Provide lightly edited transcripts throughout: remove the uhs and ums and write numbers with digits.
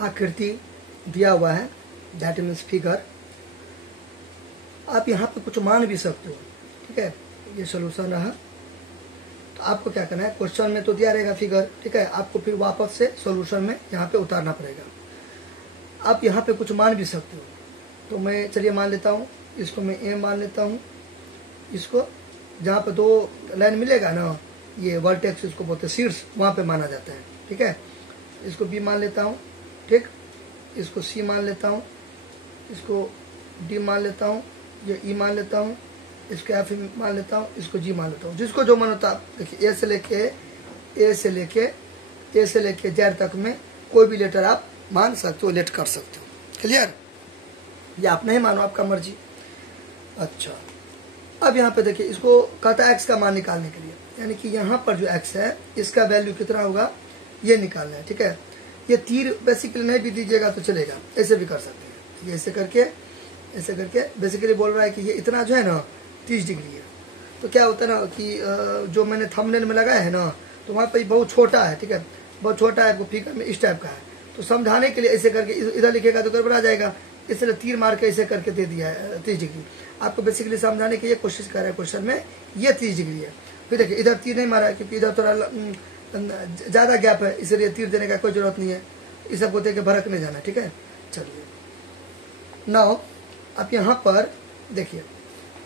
आकृति दिया हुआ है, दैट मीन्स फिगर। आप यहाँ पे कुछ मान भी सकते हो, ठीक है। ये सोल्यूशन रहा। तो आपको क्या करना है, क्वेश्चन में तो दिया रहेगा फिगर, ठीक है, आपको फिर वापस से सॉल्यूशन में यहाँ पे उतारना पड़ेगा। आप यहाँ पे कुछ मान भी सकते हो। तो मैं चलिए मान लेता हूँ, इसको मैं ए मान लेता हूँ, इसको जहाँ पे 2 लाइन मिलेगा ना, ये वर्टेक्स इसको बोलते हैं शीर्ष, वहाँ पे माना जाता है, ठीक है। इसको बी मान लेता हूँ, ठीक, इसको सी मान लेता हूँ, इसको डी मान लेता हूँ, ये ई मान लेता हूँ, इसको एफ मान लेता हूँ, इसको जी मान लेता हूँ। जिसको जो मन होता है, देखिए ए से लेके जेड तक में कोई भी लेटर आप मान सकते हो, लेट कर सकते हो। क्लियर? या आप नहीं मानो, आपका मर्जी। अच्छा, अब यहाँ पे देखिए, इसको कहता है एक्स का मान निकालने के लिए, यानी कि यहाँ पर जो एक्स है इसका वैल्यू कितना होगा ये निकालना है, ठीक है। ये तीर बेसिकली नहीं भी दीजिएगा तो चलेगा, ऐसे भी कर सकते हैं। ये ऐसे करके बेसिकली बोल रहा है कि ये इतना जो है ना 30 डिग्री है। तो क्या होता है ना कि जो मैंने थंबनेल में लगाया है ना, तो वहाँ पर बहुत छोटा है, ठीक है, बहुत छोटा है, फिगर में इस टाइप का है। तो समझाने के लिए ऐसे करके इधर लिखेगा तो गड़बड़ा जाएगा, इसलिए तीर मार के ऐसे करके दे दिया है 30 डिग्री। आपको बेसिकली समझाने की ये कोशिश कर रहा है क्वेश्चन में, ये 30 डिग्री है। फिर देखिए इधर तीर नहीं मारा है क्योंकि इधर थोड़ा ज़्यादा गैप है, इसलिए तीर देने का कोई जरूरत नहीं है। इस सबको देख के भड़क नहीं जाना, ठीक है। चलिए नाउ आप यहाँ पर देखिए,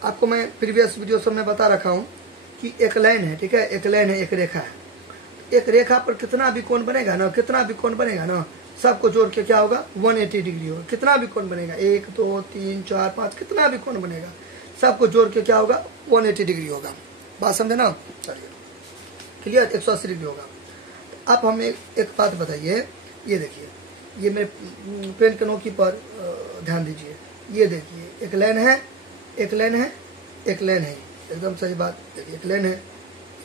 आपको मैं प्रीवियस वीडियो सब में बता रखा हूँ कि एक लाइन है, ठीक है, एक लाइन है, एक रेखा है। एक रेखा पर कितना भी कोण बनेगा ना, सबको जोड़ के क्या होगा 180 डिग्री होगा। कितना भी कोण बनेगा, 1 2 3 4 5, कितना भी कोण बनेगा, सबको जोड़ के क्या होगा 180 डिग्री होगा। बात समझे ना? चलिए क्लियर, 180 डिग्री होगा। अब हमें एक बात बताइए, ये देखिए, ये मेरे पेन के नोकी पर ध्यान दीजिए। ये देखिए एक लाइन है, एकदम सही बात। देखिए एक लाइन है,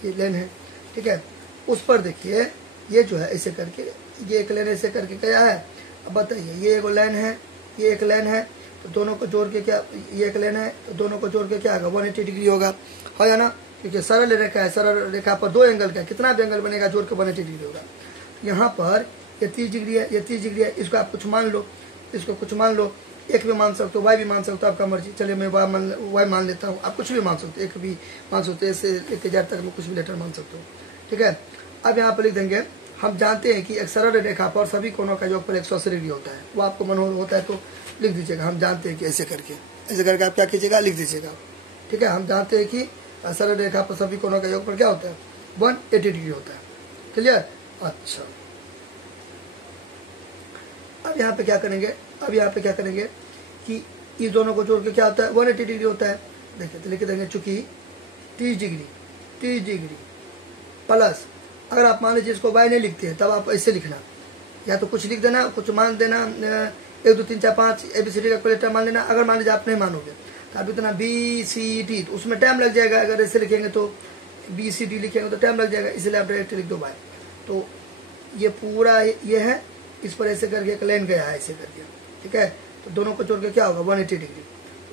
ये लाइन है, ठीक है। उस पर देखिए ये जो है ऐसे करके, ये एक लाइन ऐसे करके क्या है। अब बताइए, ये एक लाइन है, ये एक लाइन है, तो दोनों को जोड़ के क्या, ये एक लाइन है तो दोनों को जोड़ के क्या होगा 180 डिग्री होगा, है ना। क्योंकि सरल रेखा है, सरल रेखा पर 2 एंगल का कितना भी एंगल बनेगा जोड़ के 180 डिग्री होगा। यहाँ पर ये 30 डिग्री है, ये 30 डिग्री है, इसको आप कुछ मान लो, इसको कुछ मान लो, एक भी मान सकते हो, वाई भी मान सकते हो, आपका मर्जी। चलिए मैं वाई मान लेता हूँ, आप कुछ भी मान सकते हो, एक भी मान सकते हो, ऐसे 1000 तक में कुछ भी लेटर मान सकते हो, ठीक है। अब यहाँ पर लिख देंगे, हम जानते हैं कि एक सरल रेखा पर सभी कोणों का योग पर 180 डिग्री होता है। वो आपको मनोहर होता है तो लिख दीजिएगा, हम जानते हैं कि ऐसे करके आप क्या कीजिएगा, लिख दीजिएगा, ठीक है। हम जानते हैं कि सरल रेखा पर सभी कोणों का योग पर क्या होता है 180 डिग्री होता है। क्लियर? अच्छा, अब यहाँ पे क्या करेंगे, कि इस दोनों को जोड़ के क्या होता है 180 डिग्री होता है। देखिए तो लिख देंगे, चूंकि 30 डिग्री प्लस, अगर आप मान लीजिए इसको वाई नहीं लिखते हैं तब आप ऐसे लिखना, या तो कुछ लिख देना, कुछ मान देना, 1 2 3 4 5 ABCD का कोई लेटर मान लेना। अगर मान लीजिए आप नहीं मानोगे तो आप इतना BCD, तो उसमें टाइम लग जाएगा। अगर ऐसे लिखेंगे तो BCD लिखेंगे तो टाइम लग जाएगा, इसलिए आप डायरेक्ट लिख दो वाई। तो ये पूरा ये है, इस पर ऐसे करके एक लाइन गया है ऐसे करके, ठीक है। तो दोनों को जोड़ के क्या होगा 180 डिग्री,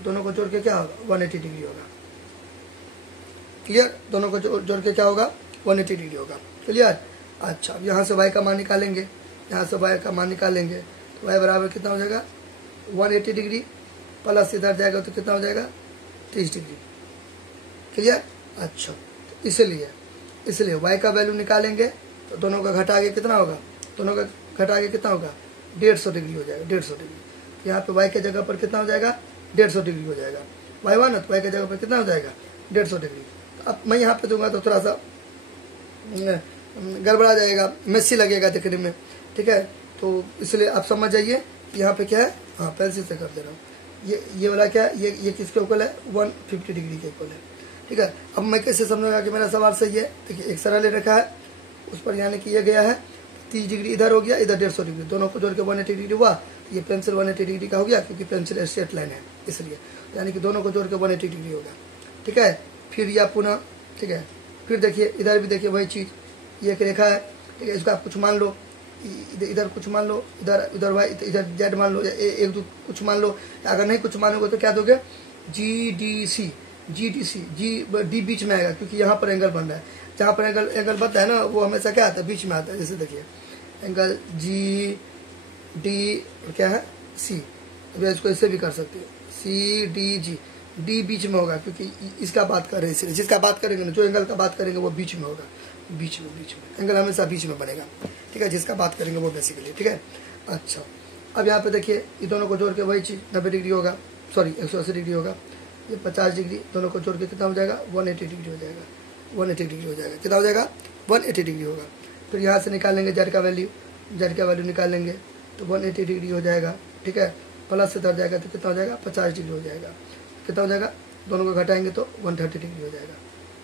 दोनों को जोड़ के क्या होगा 180 डिग्री होगा। क्लियर? दोनों को जोड़ के क्या होगा 180 डिग्री होगा। क्लियर? अच्छा, अब यहाँ से वाई का मान निकालेंगे, तो वाई बराबर कितना हो जाएगा 180 डिग्री प्लस इधर जाएगा तो कितना हो जाएगा 30 डिग्री। क्लियर? अच्छा, तो इसलिए वाई का वैल्यू निकालेंगे तो दोनों का घटा के कितना होगा, 150 डिग्री हो जाएगा, 150 डिग्री। तो यहाँ पे वाई के जगह पर कितना हो जाएगा 150 डिग्री हो जाएगा। वाई 1 है तो वाई के जगह पर कितना हो जाएगा 150 डिग्री। तो अब मैं यहाँ पे दूंगा तो थोड़ा सा गड़बड़ा जाएगा, मेसी लगेगा देखने में, ठीक है। तो इसलिए आप समझ जाइए यहाँ पे क्या है, हाँ पेंसिल से कर दे रहा हूँ। ये वाला क्या है, ये किसके इक्वल है 150 डिग्री के इक्वल है, ठीक है। अब मैं कैसे समझूंगा कि मेरा सवाल सही है। देखिए एक सरल रेखा है, उस पर यानी कि ये गया है 30 डिग्री, इधर हो गया, इधर 150 डिग्री, दोनों को जोड़ के 180 डिग्री हुआ। ये पेंसिल 180 डिग्री का हो गया क्योंकि पेंसिल स्ट्रेट लाइन है, इसलिए यानी कि दोनों को जोड़ के 180 डिग्री होगा, ठीक है। फिर या पुनः, ठीक है, फिर देखिए इधर भी देखिए वही चीज़, ये एक रेखा है, ठीक है। इसको आप कुछ मान लो, इधर कुछ मान लो, इधर वाई, इधर जेड मान लो, या 1 2 कुछ मान लो। अगर नहीं कुछ मानोगे तो क्या दोगे GDC, डी बीच में आएगा क्योंकि यहाँ पर एंगल बन रहा है। जहाँ पर एंगल बनता है ना वो हमेशा क्या आता है बीच में आता है। जैसे देखिए एंगल डी क्या है सी, अभी इसको इससे भी कर सकते हो सी डी जी, डी बीच में होगा क्योंकि इसका बात कर रहे हैं इसलिए, जिसका बात करेंगे ना, जो एंगल का बात करेंगे वो बीच में होगा, बीच में एंगल हमेशा बीच में बनेगा, ठीक है, जिसका बात करेंगे वो बेसिकली, ठीक है। अच्छा अब यहाँ पे देखिए ये दोनों को जोड़ के वही चीज़ 90 डिग्री होगा, सॉरी 180 डिग्री होगा, ये 50 डिग्री, दोनों को जोड़ के कितना हो जाएगा 180 डिग्री हो जाएगा, 180 डिग्री हो जाएगा, कितना हो जाएगा 180 डिग्री होगा। फिर यहाँ से निकाल लेंगे जेड का वैल्यू, जेड का वैल्यू निकाल लेंगे तो 180 डिग्री हो जाएगा, ठीक है, प्लस से धर जाएगा तो कितना हो जाएगा 50 डिग्री हो जाएगा, कितना हो जाएगा, दोनों को घटाएंगे तो 130 डिग्री हो जाएगा,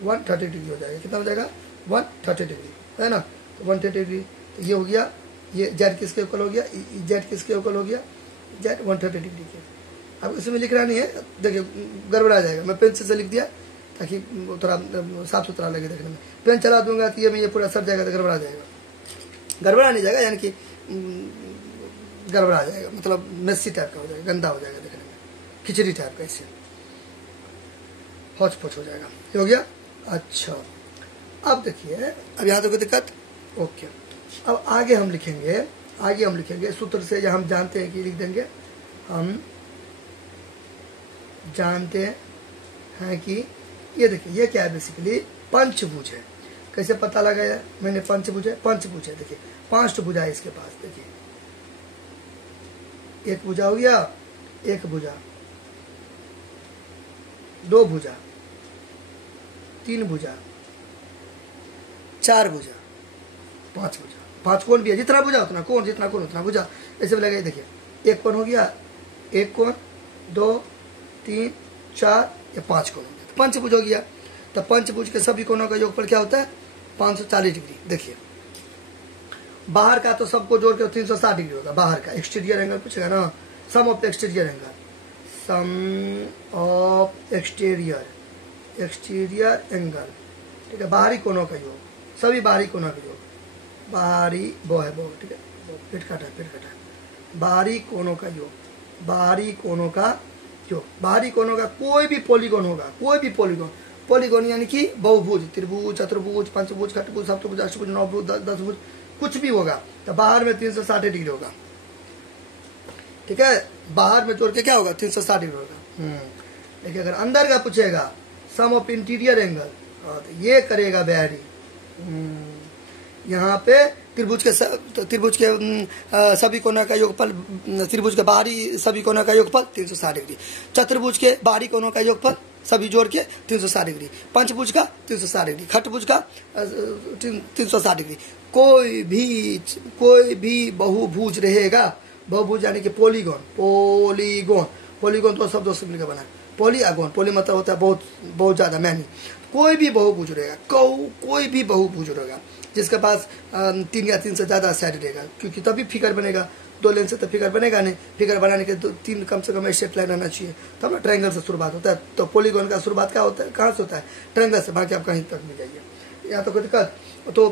130 डिग्री हो जाएगा, कितना हो जाएगा 130 डिग्री, है ना, तो 130 डिग्री, तो ये हो गया, ये जेड किसके इक्वल हो गया, जेड किसके इक्वल हो गया, जेड 130 डिग्री के। अब इसमें लिखना नहीं है, देखिए गड़बड़ा जाएगा, मैं पेंसिल से लिख दिया ताकि थोड़ा साफ सुथरा लगे देखने में, पेन चला दूंगा तो ये पूरा सर जाएगा तो गड़बड़ा जाएगा, गड़बड़ा नहीं जाएगा यानी कि गड़बड़ा जाएगा, मतलब मेसी टाइप का हो जाएगा, गंदा हो जाएगा देखने में, खिचड़ी टाइप का, इससे हौच पौच हो जाएगा, ये हो गया। अच्छा अब देखिए, अब यहाँ तो कोई दिक्कत, ओके। अब आगे हम लिखेंगे सूत्र से, हम जानते हैं कि लिख देंगे, हम जानते हैं कि ये देखिए ये क्या है, बेसिकली पंचभुज है। कैसे पता लगाया मैंने, पंचभुज है, देखिए 5 भुजा है इसके पास, देखिए एक भुजा हो गया, एक भुजा, 2 भुजा, 3 भुजा, 4 भुजा, 5 भुजा, 5 कोण भी है, जितना भुजा उतना कोण, जितना कोण उतना भुजा, ऐसे भी लगाइए। देखिए एक कोण हो गया, एक कोण, 2 3 4 या 5 कोण, पंचभुज हो गया। तो पंचभुज के सभी कोणों का योगफल क्या होता है 540 डिग्री। देखिए बाहर का तो सबको जोड़ के 360 डिग्री होगा, बाहर का एक्सटीरियर एंगल पूछेगा ना, sum of exterior angle, sum of exterior angle, ठीक है, बाहरी कोणों का योग, सभी बाहरी कोणों का योग, बाहरी वो है वो, ठीक है, पेट काटा, बाहरी कोणों का योग, बाहरी कोणों का योग, बाहरी कोणों का कोई भी पॉलीगॉन होगा, कोई भी पॉलीगॉन यानी कि बहुभुज, त्रिभुज, चतुर्भुज, पंचभुज, खटभुज, सप्तभुज, अष्टभुज, नवभुज, 10भुज, कुछ भी होगा तो बाहर में 360 डिग्री होगा, ठीक है, बाहर में जोड़ के क्या होगा 360 डिग्री होगा। लेकिन अगर अंदर का पूछेगा सम ऑफ इंटीरियर एंगल, तो ये करेगा वेरी, यहाँ पे त्रिभुज के सभी कोणों का योगफल, त्रिभुज के बाहरी सभी कोणों का योगफल 360 डिग्री, चतुर्भुज के बाहरी कोणों का योगफल सभी जोड़ के 360 डिग्री, पंचभुज का 360 डिग्री, खटभुज का 360 डिग्री। कोई भी बहुभुज रहेगा, बहुभुज यानी कि पॉलीगॉन तो शब्दों से मिलकर बना है, पॉलीगॉन, पॉली मतलब होता है बहुत ज्यादा, मैनी, कोई भी बहुभुज रहेगा, कोई भी बहुभुज रहेगा जिसके पास 3 या 3 से ज्यादा साइड रहेगा, क्योंकि तभी फिगर बनेगा, 2 लेन से तो फिगर बनेगा नहीं, फिगर बनाने के 3 कम से कम स्ट्रेट लाइन रहना चाहिए, तब ना ट्रायंगल से शुरुआत होता है। तो पॉलीगॉन का शुरुआत क्या होता है, कहाँ से होता है, ट्रायंगल से, बाकी आप कहीं तक नहीं जाइए, यहाँ तो कोई दिक्कत। तो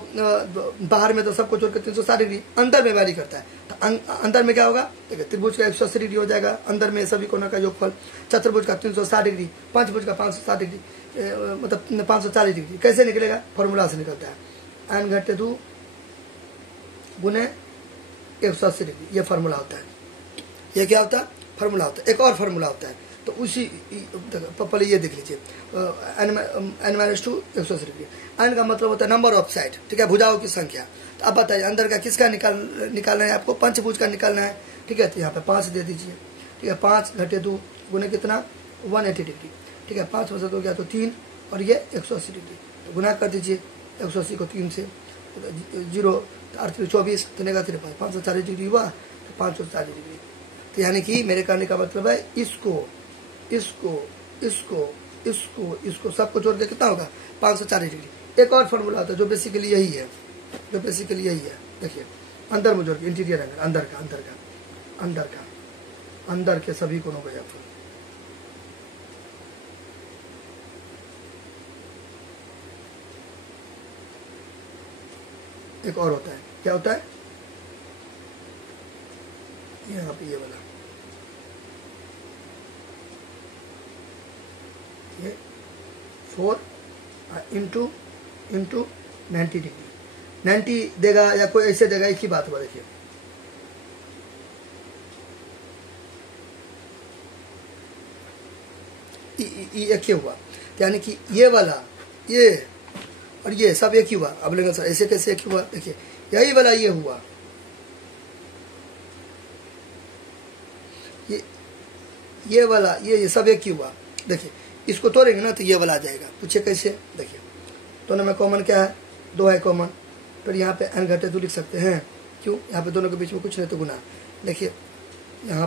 बाहर में तो सबको जोड़ के 360 डिग्री, अंदर में वैरी करता है, तो अंदर में क्या होगा, देखिए त्रिभुज का 180 डिग्री हो जाएगा, अंदर में सभी कोणों का योगफल, चतुर्भुज का 360 डिग्री, पंचभुज का 560 डिग्री, मतलब 540 डिग्री। कैसे निकलेगा, फॉर्मूला से निकलता है, n/2 गुने 180 डिग्री, ये फार्मूला होता है। ये क्या होता है, फार्मूला होता है। एक और फार्मूला होता है, तो उसी पहले ये देख लीजिए, n-2 180 डिग्री, n का मतलब होता है नंबर ऑफ साइड, ठीक है, भुजाओं की संख्या। तो अब बताइए अंदर का किसका निकालना है आपको, पंचभुज का निकालना है, ठीक है, तो यहाँ पे 5 दे दीजिए, ठीक है, 5/2 गुने कितना 180 डिग्री, ठीक है, 5 में से 2 गया तो 3, और ये 180 डिग्री, तो गुना कर दीजिए 180 को 3 से, 0 3 24, 3 का 3 540 डिग्री हुआ, तो 540 डिग्री। तो यानी कि मेरे कहने का मतलब है इसको सबको जोड़ के कितना होगा 540 डिग्री। एक और फॉर्मूला होता है जो बेसिकली यही है, देखिए अंदर में जोड़ के इंटीरियर एंगल, अंदर के सभी कोणों का योगफल, एक और होता है, क्या होता है, यहाँ पे ये वाला, ये 4 इंटू 90 डिग्री, 90 देगा या कोई ऐसे देगा, एक ही बात हुआ। देखिए एक ही हुआ, यानी कि ये वाला ये और ये सब एक ही हुआ। अब बोलेंगे सर ऐसे कैसे एक ही हुआ, देखिए यही वाला ये हुआ, ये वाला ये सब एक ही हुआ। देखिए इसको तोड़ेंगे ना तो ये वाला आ जाएगा। पूछे कैसे, देखिए दोनों में कॉमन क्या है, 2 है कॉमन, फिर यहाँ पे n घटे 2 लिख सकते हैं। क्यों, यहाँ पे दोनों के बीच में कुछ नहीं तो गुना। देखिए यहाँ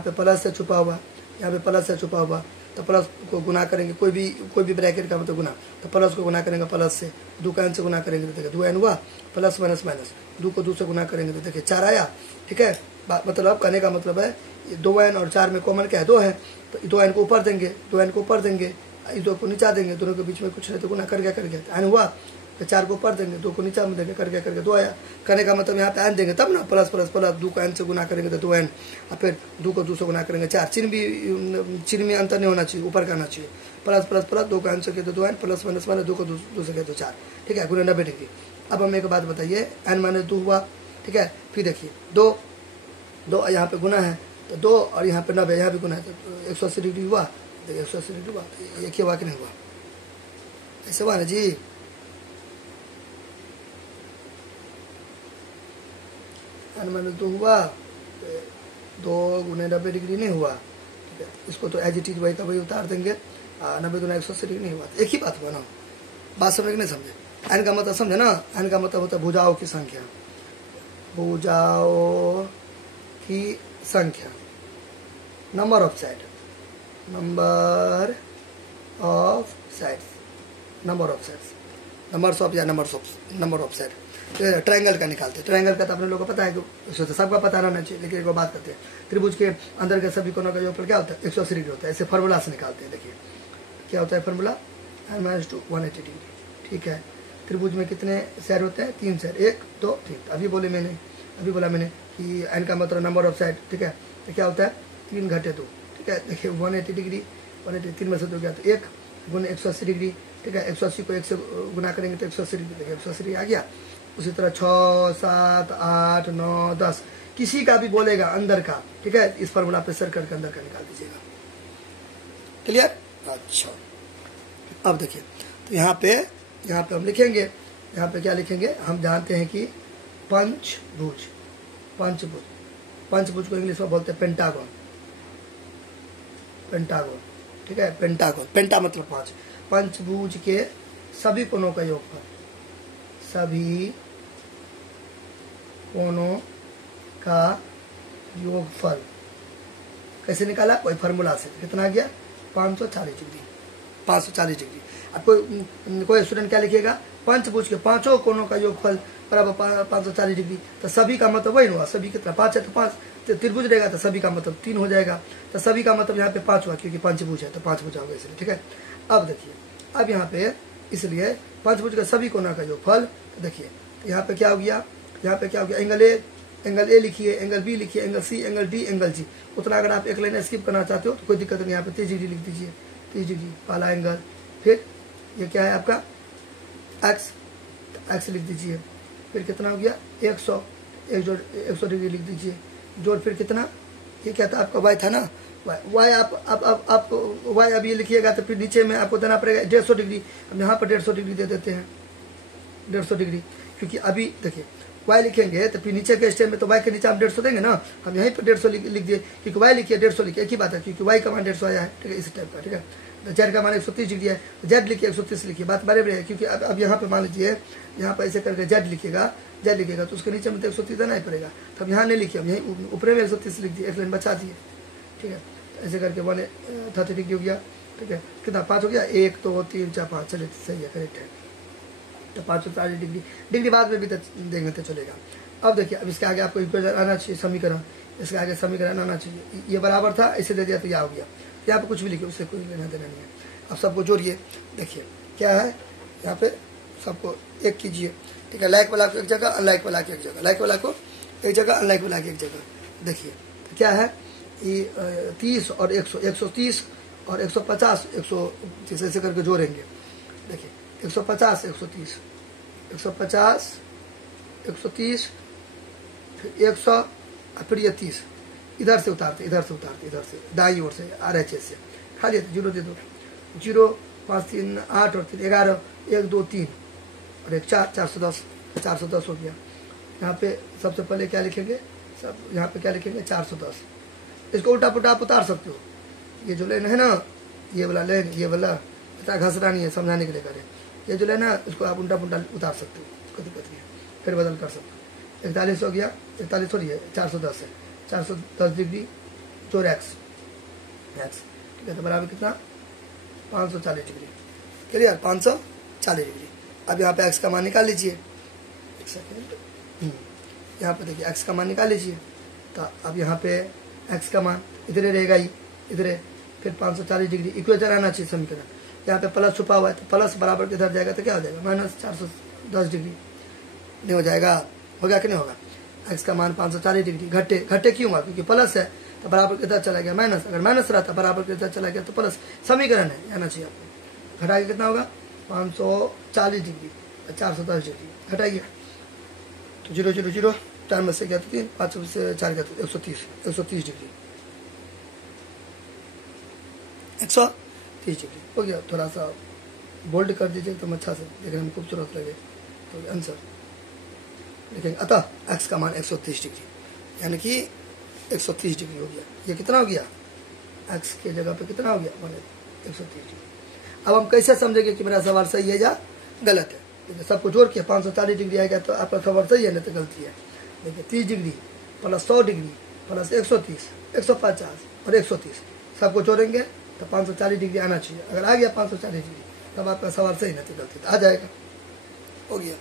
पे प्लस से छुपा हुआ, यहाँ पे प्लस से छुपा हुआ, तो प्लस को गुना करेंगे, कोई भी ब्रैकेट का मतलब गुना, तो प्लस को गुना करेंगे प्लस से, 2 का n से गुना करेंगे तो देखिए 2n हुआ, प्लस माइनस माइनस 2 को 2 से गुना करेंगे तो देखिए 4 आया। ठीक है, मतलब कहने का मतलब है 2n और 4 में कॉमन क्या है, 2 है, तो 2n को ऊपर देंगे, 2n को ऊपर देंगे, इस 2 को नीचा देंगे, दोनों के बीच में कुछ नहीं तो गुना कर गया n हुआ, तो 4 को ऊपर देंगे, 2 को नीचा में देंगे, कर गया 2 आया। करने का मतलब यहाँ पे n देंगे तब ना, प्लस प्लस प्लस 2 को n से गुना करेंगे तो 2n, और फिर 2 को 2 से गुना करेंगे 4। चिन्ह में अंतर नहीं होना चाहिए, ऊपर का आना चाहिए, प्लस प्लस प्लस 2 को n से किया तो 2n, प्लस माइनस माइनस 2 को 2 से किया तो 4। ठीक है, गुना 90 डिग्री। अब हम एक बात बताइए, n माइनस 2 हुआ। ठीक है, फिर देखिए 2 यहाँ पे गुना है तो 2 और यहाँ पे 90, यहाँ भी गुना है तो 180 डिग्री हुआ। देखिए 180 डिग्री हुआ, तो एक ही हुआ कि नहीं हुआ, ऐसे हुआ ना जी। n माइनस 2 हुआ, 2 गुने 90 डिग्री नहीं हुआ। ठीक है, इसको तो एज इट इज वही का वही उतार देंगे, 90 गुना 180 डिग्री नहीं हुआ, तो एक ही बात हुआ ना। बात समझ के नहीं समझे, n का मतलब समझे ना, n का मतलब होता है भुजाओं की संख्या, भुजाओं की संख्या, number of side, number of sides, number of sides, number of side. Triangle का निकालते हैं, ट्रायंगल का तो अपने लोगों को पता है कि सबका पता रहना चाहिए, लेकिन एक बात करते हैं, त्रिभुज के अंदर के सभी कोनों का योगफल क्या होता है, 180 डिग्री होता है। ऐसे फार्मूला से निकालते हैं। देखिए क्या होता है फार्मूला, n माइनस 2 180 डिग्री। ठीक है, त्रिभुज में कितने साइड होते हैं, 3 साइड, 1 2 3। अभी बोला मैंने कि n का मतलब नंबर ऑफ साइड। ठीक है, तो क्या होता है 3 घटे 2। ठीक है, देखिए 180 डिग्री, 180 3 में से 2 गया तो 1 गुने 180 डिग्री। ठीक है, 180 को 1 से गुना करेंगे तो 180 डिग्री, देखिए 180 डिग्री आ गया। उसी तरह 6 7 8 9 10 किसी का भी बोलेगा अंदर का। ठीक है, इस फार्मूला पे सर करके अंदर का निकाल दीजिएगा। क्लियर, अच्छा। अब देखिए तो यहाँ पे हम लिखेंगे, यहाँ पे क्या लिखेंगे, हम जानते हैं कि पंचभुज को इंग्लिश में बोलते हैं पेंटागन। ठीक है, पेंटागन, पेंटा मतलब 5। पंचभुज के सभी कोनों का योगफल, सभी कोनों का योगफल कैसे निकाला, कोई फार्मूला से, कितना आ गया 540 डिग्री। 540 डिग्री। अब कोई स्टूडेंट क्या लिखेगा, पंचभुज के 5 कोनों का योगफल बराबर 540 डिग्री, तो सभी का मतलब वही हुआ, सभी कितना 5 है तो 5, तो त्रिभुज रहेगा तो सभी का मतलब 3 हो जाएगा, तो सभी का मतलब यहाँ पे 5 हुआ, क्योंकि पंचभुज है तो 5 भुजा होगा इसलिए। ठीक है, अब देखिए, अब यहाँ पे इसलिए पंचभुज के सभी कोनों का योगफल, देखिए यहाँ पे क्या हो गया, एंगल ए लिखिए, एंगल बी लिखिए, angle C, angle D, angle G. उतना अगर आप एक लाइन स्किप करना चाहते हो तो कोई दिक्कत नहीं, यहाँ पे 30 डिग्री लिख दीजिए, 30 डिग्री वाला एंगल। फिर ये क्या है आपका एक्स लिख दीजिए, फिर कितना हो गया 100, 100 डिग्री लिख दीजिए, जोड़ फिर कितना, ये क्या था आपका वाई था ना, वाई आप वाई अब ये लिखिएगा तो फिर नीचे में आपको देना पड़ेगा 150 डिग्री। हम यहाँ पर 150 डिग्री दे देते हैं, 150 डिग्री, क्योंकि अभी देखिए वाई लिखेंगे तो फिर नीचे के स्टेप में तो वाई के नीचे हम 150 देंगे ना, हम यहीं पर 150 लिख दिए, क्योंकि वाई लिखिए 150 लिखिए, एक ही बात है, क्योंकि वाई का मान 150 आया है। ठीक है, इस टाइप का। ठीक है, तो जेड का मान 130 डिग्री है, तो जेड लिखिए 130 लिखिए, बात बराबर है। क्योंकि अब यहाँ पे मान लीजिए, यहाँ पर ऐसे करके जेड लिखिएगा तो उसके नीचे में तो 130 देना ही पड़ेगा, तो हम यहाँ नहीं लिखिए, हम यहीं ऊपर में 130 लिख दिए, एक लाइन बचा दिए। ठीक है, ऐसे करके 130 डिग्री हो गया। ठीक है, कितना 5 हो गया, 1 2 3 4 5, चलिए सही है, करेक्ट है। तो 540 डिग्री बाद में भी देंगे तो चलेगा। अब देखिए, अब इसके आगे आपको इक्वेशन आना चाहिए, समीकरण, इसके आगे समीकरण आना चाहिए। ये बराबर था, इसे दे दिया तो यह हो गया, यहाँ पे कुछ भी लिखिए, उससे कोई लेना देना नहीं है। अब सबको जोड़िए, देखिए क्या है, यहाँ पे सबको एक कीजिए। ठीक है, लाइक वाला को एक जगह, अनलाइक वाला की एक जगह, लाइक वाला को एक जगह, अनलाइक वाला की एक जगह। देखिए क्या है, ये 30 और 100, 130 और 150, 130 ऐसे करके जोड़ेंगे। देखिए 150 130, 150 130, फिर 100 और फिर ये 30, इधर से उतारते, इधर से दाईं ओर से RHS से खाली है 0 दे दो, 0 5 3 8 और 3 11, 1 2 3 और 1 4, 410, 410 हो गया। यहाँ पे सबसे पहले क्या लिखेंगे, सब यहाँ पे क्या लिखेंगे 410। इसको उल्टा पुल्टा आप उतार सकते हो, ये जो लाइन है ना, ये वाला लाइन, ये वाला इतना घसरा नहीं है, समझाने के लिए करें। ये जो लाइन है इसको आप उल्टा पुल्टा उतार सकते हो, कोई दिक्कत नहीं है, फिर बदल कर सकते हो। 41 हो गया, 41 हो रही है 410 है, 410 डिग्री जोर एक्स, ठीक है, तो बराबर कितना 540 डिग्री। Clear, 540 degree. अब यहाँ पे एक्स का मान निकाल लीजिए, एक सेकेंड, यहाँ पे देखिए एक्स का मान निकाल लीजिए। तो अब यहाँ पे एक्स का मान इधर रहेगा ही, इधर, फिर 540 डिग्री इक्वेटर आना चाहिए समीकरण। यहाँ पे प्लस छुपा हुआ है, तो प्लस बराबर किधर जाएगा तो क्या हो जाएगा -410 डिग्री, नहीं हो जाएगा, होगा कि नहीं होगा। एक्स का मान 540 डिग्री, घटे क्यों हुआ, क्योंकि प्लस है तो बराबर किधर चला गया माइनस, अगर माइनस रहता बराबर किधर चला गया तो प्लस, समीकरण है आना चाहिए आपको। घटा के कितना होगा 540 डिग्री, 410 डिग्री घटाइए, तो 0 0 0, 4 में से गया तो 3, 5 में से 4 गया तो 130 डिग्री, 130 डिग्री हो गया। थोड़ा सा बोल्ड कर दीजिए तो अच्छा से देखने में खूबसूरत लगे, तो आंसर लिखेंगे। अतः एक्स का मान 130 डिग्री, यानी कि 130 डिग्री हो गया। ये कितना हो गया, एक्स के जगह पे कितना हो गया, माने 130 डिग्री। अब हम कैसे समझेंगे कि मेरा सवाल सही है या गलत है। देखिए सबको जोड़ के 540 डिग्री आएगा तो आपका सवाल सही है, नहीं तो गलती है। देखिए 30 डिग्री प्लस 100 डिग्री प्लस 130, 150 और 130 सबको जोड़ेंगे तो 540 डिग्री आना चाहिए। अगर आ गया 540 डिग्री तब आपका सवाल सही, नहीं तो गलती, तो आ जाएगा, हो गया।